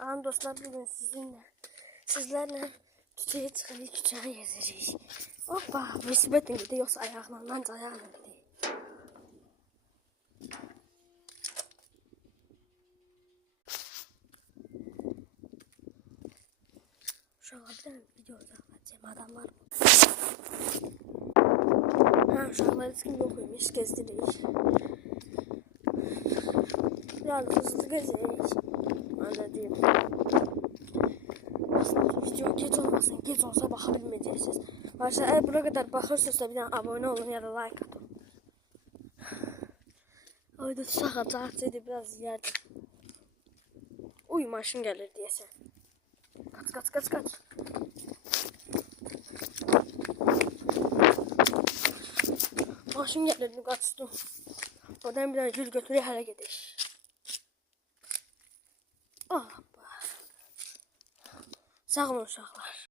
Ağam dostlar, bugün sizlerle küçüğe çıkıp küçüğe gezeceğiz. Hoppa, bisikletle gidiyor yoksa ayakla, bence ayakla gidiyor. Şu an bir tane video uzaklaşacağım, adamlar uşaqlar iskim yoxuymuş, gezdiririk. Biraz hızlı gezerik. Öyle diyeyim. Aslında video geç olmasın, geç olsa bakabilmeyeceksiniz. Başta eğer buna kadar bakırsınızsa bir tane abone olun ya da like atın. Oyda tutaq açarsaydı biraz yerdim. Uy, maşın gelir diyesen. Kaç. Maşın gelir, kaçtım. Oradan bir tane gül götürüyor, hala gidiş. Oh, sağ olun uşaqlar.